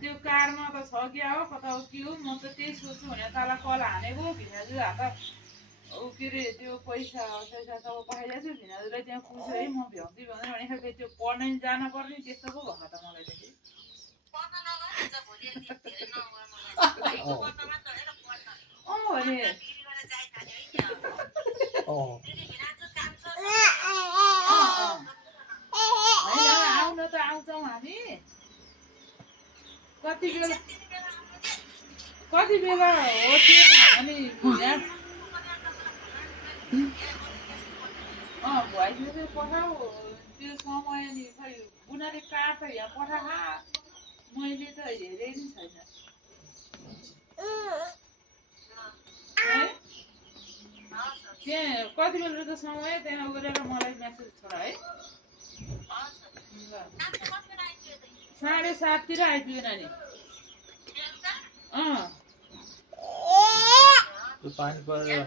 त्यो कारमा त छ क्या हो कता हो के हो म त त्यही सोच्छु भने तल कल हानेको भिनाजु हात ऊ के अरे त्यो पैसा त पठाइदिएको छु भिनाजुलाई त्यहाँ पुग्छु है म भ्याउँदै भ्याउँदैन भने खालि त्यो पढ्न जान पर्ने त्यस्तो पो भएको त मलाई त भने आउन त आउँछौँ हामी कति बेला हो त्यो अनि भइसक्यो त्यो पठाऊ त्यो समय नि खै उनीहरूले कार्ड त यहाँ पठाखा मैले त हेरेँ नि छैन त्यहाँ कति बेला त समय त्यहाँ गरेर मलाई मेसेज छोड है 7:30 आइपुग्यो नानी पानी परेर